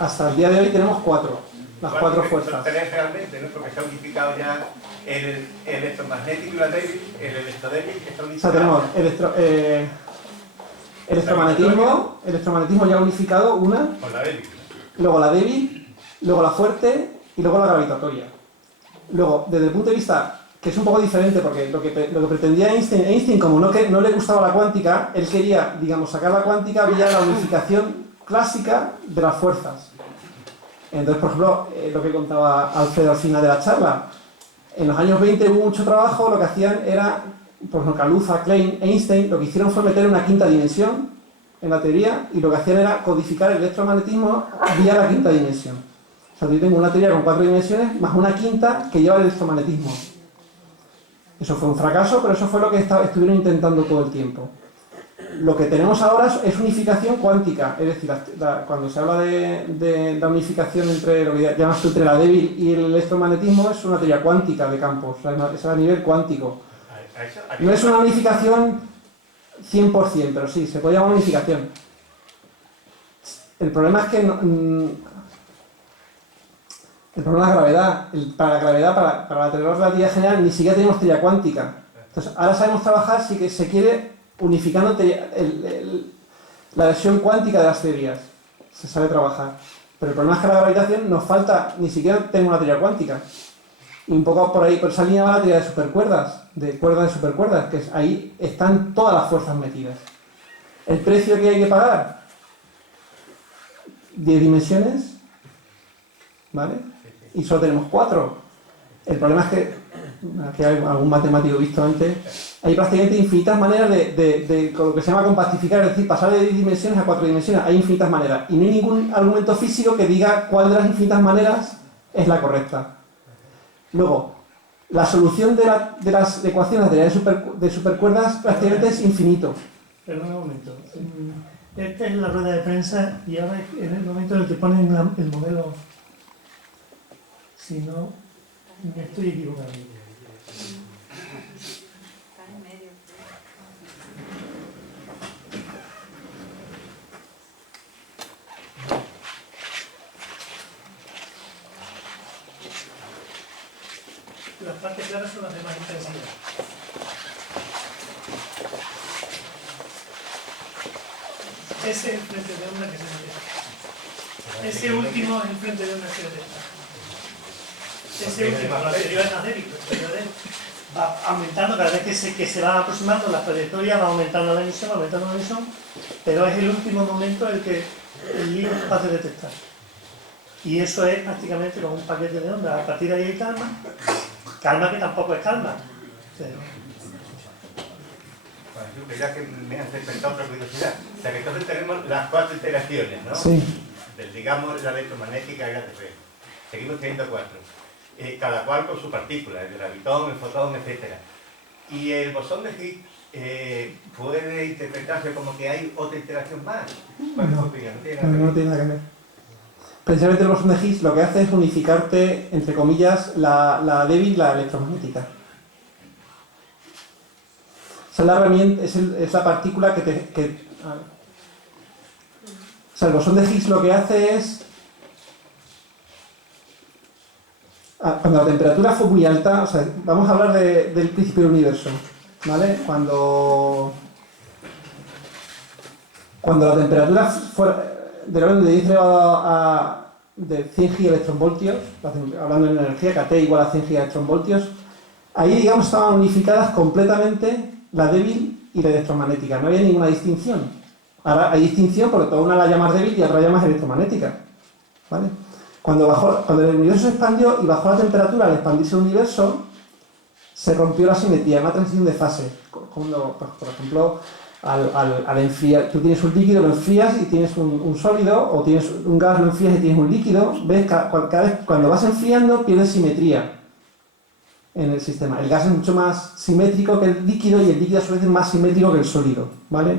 Hasta el día de hoy tenemos las cuatro fuerzas. Tres realmente, ¿no? Porque se ha unificado ya el electromagnético y la débil, el electrodébil que está O unificado. sea, tenemos electromagnetismo ya unificado, una, Con la débil. luego la débil, luego la fuerte y luego la gravitatoria. Luego, desde el punto de vista, que es un poco diferente, porque lo que pretendía Einstein, como no le gustaba la cuántica, él quería, digamos, sacar la cuántica vía la unificación clásica de las fuerzas. Entonces, por ejemplo, lo que contaba Alfredo al final de la charla, en los años 20 hubo mucho trabajo, lo que hacían era, por ejemplo, Kaluza, Klein, Einstein, lo que hicieron fue meter una quinta dimensión en la teoría, y lo que hacían era codificar el electromagnetismo vía la quinta dimensión. O sea, yo tengo una teoría con 4 dimensiones, más una quinta que lleva el electromagnetismo. Eso fue un fracaso, pero eso fue lo que estuvieron intentando todo el tiempo. Lo que tenemos ahora es unificación cuántica, es decir, cuando se habla de la unificación entre lo que llamas tú entre la débil y el electromagnetismo, es una teoría cuántica de campos, o sea, es a nivel cuántico. No es una unificación 100%, pero sí, se puede llamar unificación. El problema es que el problema es la gravedad. Para la gravedad, para la teoría de la relatividad general, ni siquiera tenemos teoría cuántica. Entonces, ahora sabemos trabajar si que se quiere unificando la versión cuántica de las teorías. Se sabe trabajar. Pero el problema es que la gravitación nos falta, ni siquiera tenemos una teoría cuántica. Y un poco por ahí, por esa línea va la teoría de supercuerdas, de cuerdas de supercuerdas, que ahí están todas las fuerzas metidas. El precio que hay que pagar, 10 dimensiones, ¿vale? Y solo tenemos 4. El problema es que, aquí hay algún matemático visto antes, hay prácticamente infinitas maneras de lo que se llama compactificar, es decir, pasar de 10 dimensiones a 4 dimensiones. Hay infinitas maneras. Y no hay ningún argumento físico que diga cuál de las infinitas maneras es la correcta. Luego, la solución de las ecuaciones de supercuerdas prácticamente es infinito. Perdón un momento. Esta es la rueda de prensa y ahora es en el momento en el que ponen el modelo. Si no, me estoy equivocando. Está en medio. Las partes claras son las de más intensidad. Ese es el frente de onda que se ve. Ese último es el frente de onda que se ve. Ese último, la teoría es más débil, va aumentando cada vez que se va aproximando la trayectoria, va aumentando la emisión, pero es el último momento en el que el libro es capaz de detectar. Y eso es prácticamente como un paquete de ondas. A partir de ahí hay calma que tampoco es calma. Pero... Bueno, ya que me has despertado otra curiosidad. O sea que entonces tenemos las 4 interacciones, ¿no? Sí. Digamos la electromagnética y la de Fermi. Seguimos teniendo 4. Cada cual con su partícula, el gravitón, el fotón, etc. Y el bosón de Higgs puede interpretarse como que hay otra interacción más. ¿Cuál es tu opinión? No tiene nada que ver. Precisamente el bosón de Higgs lo que hace es unificarte, entre comillas, la débil y la electromagnética. Esa es la herramienta, es la partícula que sea, el bosón de Higgs lo que hace es, cuando la temperatura fue muy alta, o sea, vamos a hablar del principio del universo, ¿vale? Cuando la temperatura fuera del orden de 10 elevado a de 100 gigaelectronvoltios, hablando de energía, KT igual a 100 gigaelectronvoltios, ahí, digamos, estaban unificadas completamente la débil y la electromagnética, no había ninguna distinción. Ahora hay distinción porque toda una la llamas débil y otra la llamas electromagnética, ¿vale? Cuando el universo se expandió y bajó la temperatura al expandirse el universo, se rompió la simetría, una transición de fase. Cuando, por ejemplo, al enfriar, tú tienes un líquido, lo enfrías y tienes un sólido, o tienes un gas, lo enfrías y tienes un líquido, ¿ves? Cada vez cuando vas enfriando pierdes simetría en el sistema. El gas es mucho más simétrico que el líquido y el líquido a su vez es más simétrico que el sólido, ¿vale?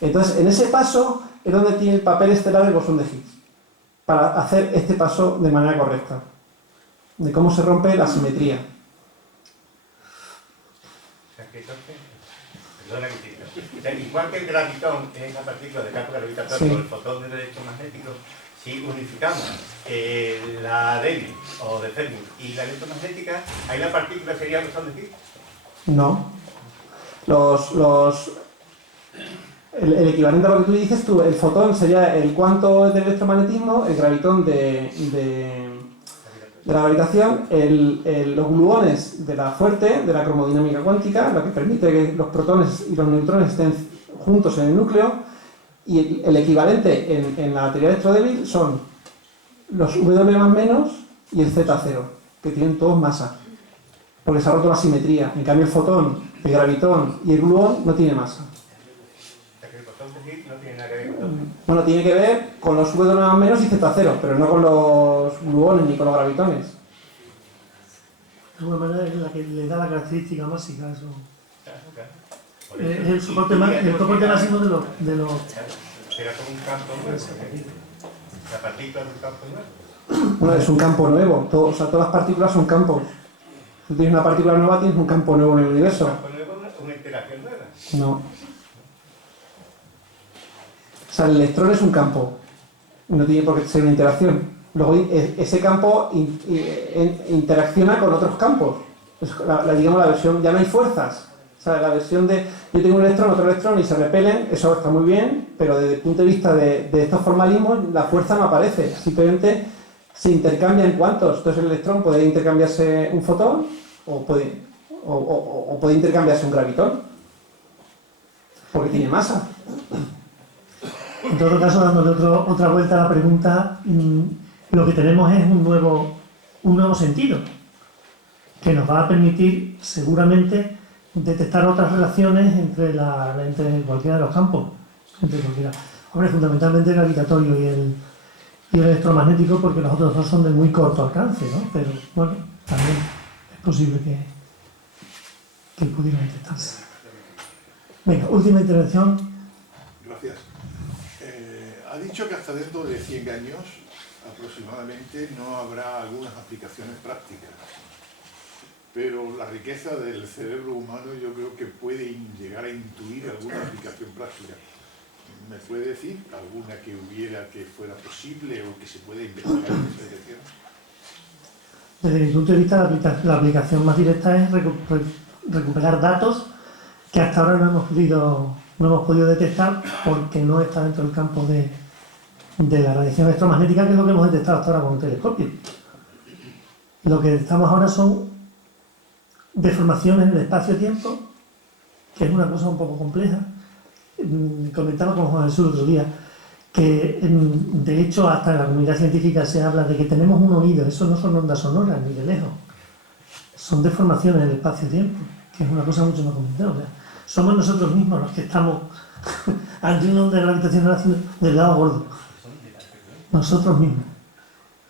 Entonces, en ese paso es donde tiene el papel estelar el bosón de Higgs, para hacer este paso de manera correcta, de cómo se rompe la simetría. Perdona que te diga. O sea, igual que el gravitón es esa partícula de campo gravitatorio, el fotón del electromagnético, si unificamos la débil o de Fermi y la electromagnética, ahí la partícula sería el bosón de Higgs. No. El equivalente a lo que tú dices, el fotón sería el cuanto del electromagnetismo, el gravitón de la gravitación, los gluones de la fuerte, de la cromodinámica cuántica, lo que permite que los protones y los neutrones estén juntos en el núcleo, y el equivalente en la teoría electrodébil son los W más menos y el Z0, que tienen todos masa, porque se ha roto la simetría. En cambio el fotón, el gravitón y el gluón no tiene masa. No tiene nada que ver con Bueno, tiene que ver con los W más menos y Z0, pero no con los gluones ni con los gravitones. De alguna manera es la que le da la característica másica a eso. Por Es eso, el soporte máximo de los... será como un campo nuevo. La partícula es un campo nuevo. Bueno, es un campo nuevo. O sea, todas las partículas son campos. Si tienes una partícula nueva, tienes un campo nuevo en el universo. Un campo nuevo es una interacción nueva. No. O sea, el electrón es un campo. No tiene por qué ser una interacción. Luego, ese campo interacciona con otros campos. Digamos, la versión, ya no hay fuerzas. O sea, la versión de yo tengo un electrón, otro electrón y se repelen, eso está muy bien, pero desde el punto de vista de estos formalismos, la fuerza no aparece. Simplemente se intercambian cuantos. Entonces el electrón puede intercambiarse un fotón o puede intercambiarse un gravitón. Porque tiene masa. En todo caso, dándole otra vuelta a la pregunta, lo que tenemos es un nuevo sentido, que nos va a permitir seguramente detectar otras relaciones entre cualquiera de los campos. Entre cualquiera. Hombre, fundamentalmente el gravitatorio y el electromagnético, porque los otros dos son de muy corto alcance, ¿no? Pero bueno, también es posible que pudieran detectarse. Venga, última intervención. Gracias. Ha dicho que hasta dentro de 100 años aproximadamente no habrá algunas aplicaciones prácticas, pero la riqueza del cerebro humano yo creo que puede llegar a intuir alguna aplicación práctica. ¿Me puede decir alguna que hubiera que fuera posible o que se pueda investigar en esa dirección? Desde mi punto de vista, la aplicación más directa es recuperar datos que hasta ahora no hemos podido detectar porque no está dentro del campo de la radiación electromagnética, que es lo que hemos detectado hasta ahora con un telescopio. Lo que detectamos ahora son deformaciones en el espacio-tiempo, que es una cosa un poco compleja. Comentaba con Juan Jesús el otro día que de hecho hasta en la comunidad científica se habla de que tenemos un oído. Eso no son ondas sonoras ni de lejos, son deformaciones en el espacio-tiempo, que es una cosa mucho más complicada. O sea, somos nosotros mismos los que estamos ante una onda gravitacional del lado gordo, nosotros mismos.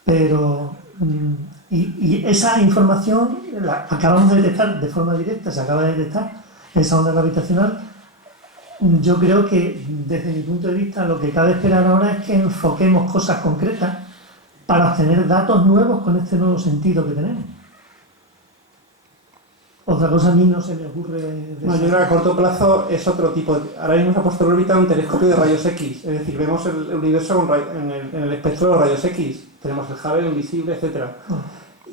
Pero y esa información la acabamos de detectar de forma directa, se acaba de detectar esa onda gravitacional. Yo creo que desde mi punto de vista lo que cabe esperar ahora es que enfoquemos cosas concretas para obtener datos nuevos con este nuevo sentido que tenemos. Otra cosa a mí no se me ocurre... No, yo creo que a corto plazo es otro tipo. Ahora mismo se ha puesto en órbita un telescopio de rayos X, es decir, vemos el universo en el espectro de los rayos X. Tenemos el Hubble, el visible, etc.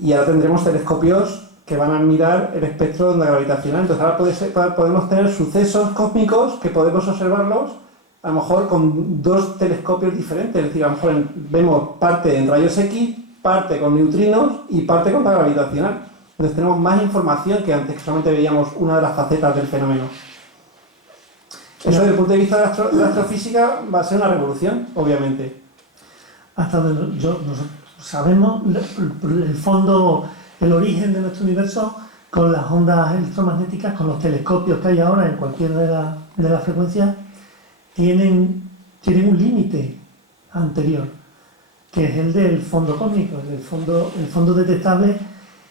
Y ahora tendremos telescopios que van a mirar el espectro de onda gravitacional. Entonces ahora podemos tener sucesos cósmicos que podemos observarlos a lo mejor con dos telescopios diferentes. Es decir, a lo mejor vemos parte en rayos X, parte con neutrinos y parte con onda gravitacional. Entonces tenemos más información que antes, que solamente veíamos una de las facetas del fenómeno. Eso desde el punto de vista de la astrofísica va a ser una revolución, obviamente. Hasta donde nosotros sabemos el fondo, el origen de nuestro universo con las ondas electromagnéticas, con los telescopios que hay ahora en cualquiera de las frecuencias, tienen un límite anterior, que es el del fondo cósmico. El fondo detectable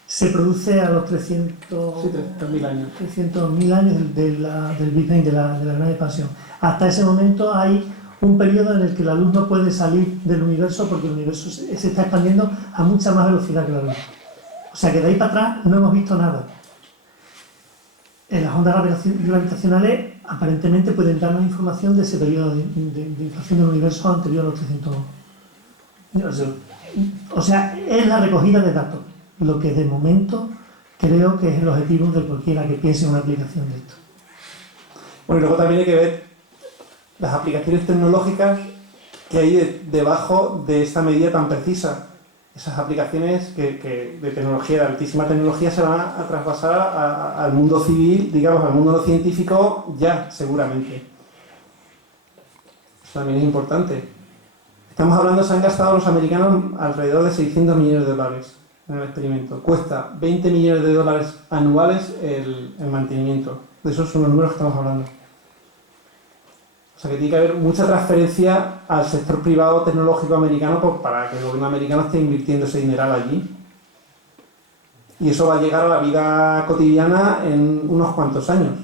se produce a los 300.000 años. 300.000 años del Big Bang, de la gran expansión. Hasta ese momento hay un periodo en el que la luz no puede salir del universo porque el universo se está expandiendo a mucha más velocidad que la luz. O sea que de ahí para atrás no hemos visto nada. Las ondas gravitacionales aparentemente pueden darnos información de ese periodo de inflación del universo anterior a los 300. O sea, es la recogida de datos lo que de momento creo que es el objetivo de cualquiera que piense en una aplicación de esto. Bueno, y luego también hay que ver las aplicaciones tecnológicas que hay debajo de esta medida tan precisa. Esas aplicaciones de tecnología, de altísima tecnología, se van a traspasar al mundo civil, digamos, al mundo no científico, ya, seguramente. Eso también es importante. Estamos hablando, se han gastado los americanos alrededor de 600 millones de dólares en el experimento. Cuesta 20 millones de dólares anuales el mantenimiento. De esos son los números que estamos hablando. O sea que tiene que haber mucha transferencia al sector privado tecnológico americano para que el gobierno americano esté invirtiendo ese dineral allí. Y eso va a llegar a la vida cotidiana en unos cuantos años.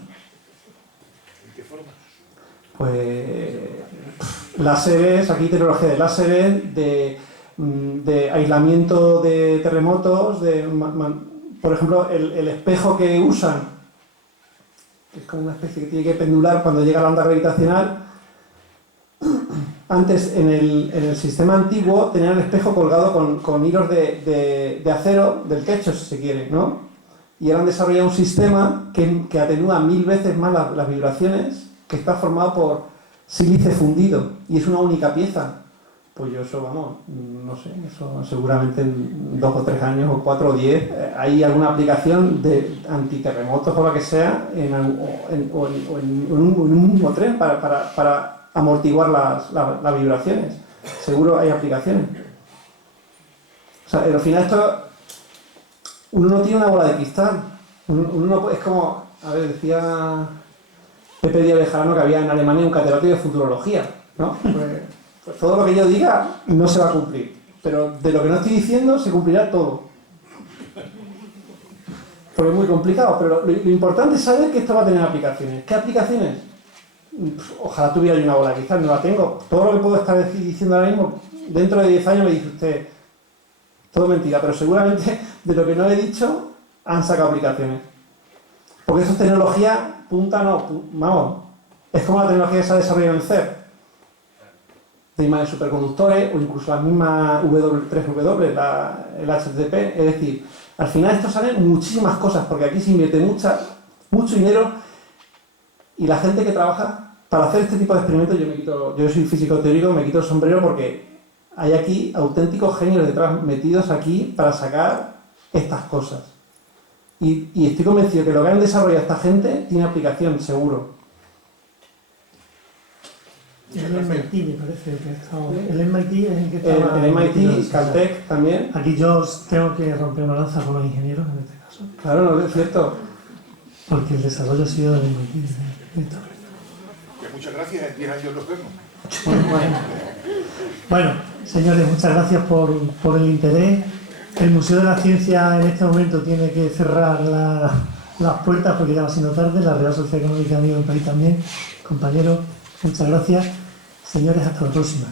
¿De qué forma? Pues láseres, aquí tecnología de láseres, de aislamiento de terremotos, por ejemplo, el espejo que usan, que es como una especie que tiene que pendular cuando llega la onda gravitacional. Antes, en el sistema antiguo, tenían el espejo colgado con hilos de acero del techo, si se quiere, ¿no? Y ahora han desarrollado un sistema que atenúa 1000 veces más las vibraciones, que está formado por sílice fundido, y es una única pieza. Pues yo eso, vamos, no sé, eso seguramente en 2 o 3 años, o 4 o 10, hay alguna aplicación de antiterremotos o lo que sea, en un mismo tren para amortiguar las vibraciones. Seguro hay aplicaciones. O sea, al final esto, uno no tiene una bola de cristal. Uno no, es como, a ver, decía Pepe Díaz Bejarano que había en Alemania un catedrático de futurología, ¿no? Pues todo lo que yo diga no se va a cumplir, pero de lo que no estoy diciendo se cumplirá todo. Porque es muy complicado, pero lo importante es saber que esto va a tener aplicaciones. ¿Qué aplicaciones? Ojalá tuviera yo una bola de cristal, no la tengo. Todo lo que puedo estar diciendo ahora mismo, dentro de 10 años me dice usted, todo mentira, pero seguramente de lo que no he dicho han sacado aplicaciones. Porque eso es tecnología punta, vamos, es como la tecnología que se ha desarrollado en CERN, de imágenes superconductores o incluso la misma W3W, el HTTP, es decir, al final esto salen muchísimas cosas, porque aquí se invierte mucho dinero y la gente que trabaja para hacer este tipo de experimentos, yo soy físico teórico, me quito el sombrero porque hay aquí auténticos genios detrás metidos aquí para sacar estas cosas. Y estoy convencido que lo que han desarrollado esta gente tiene aplicación, seguro. El MIT me parece que está. El MIT es el que está. El MIT, Caltech también. Aquí yo tengo que romper una lanza con los ingenieros en este caso. Claro, no es cierto. Porque el desarrollo ha sido del MIT. Pues muchas gracias, en 10 años nos vemos. Bueno, señores, muchas gracias por el interés. El Museo de la Ciencia en este momento tiene que cerrar las puertas porque ya va siendo tarde. La Real Sociedad Económica Amigo del País también. Compañeros, muchas gracias. Señores, hasta la próxima.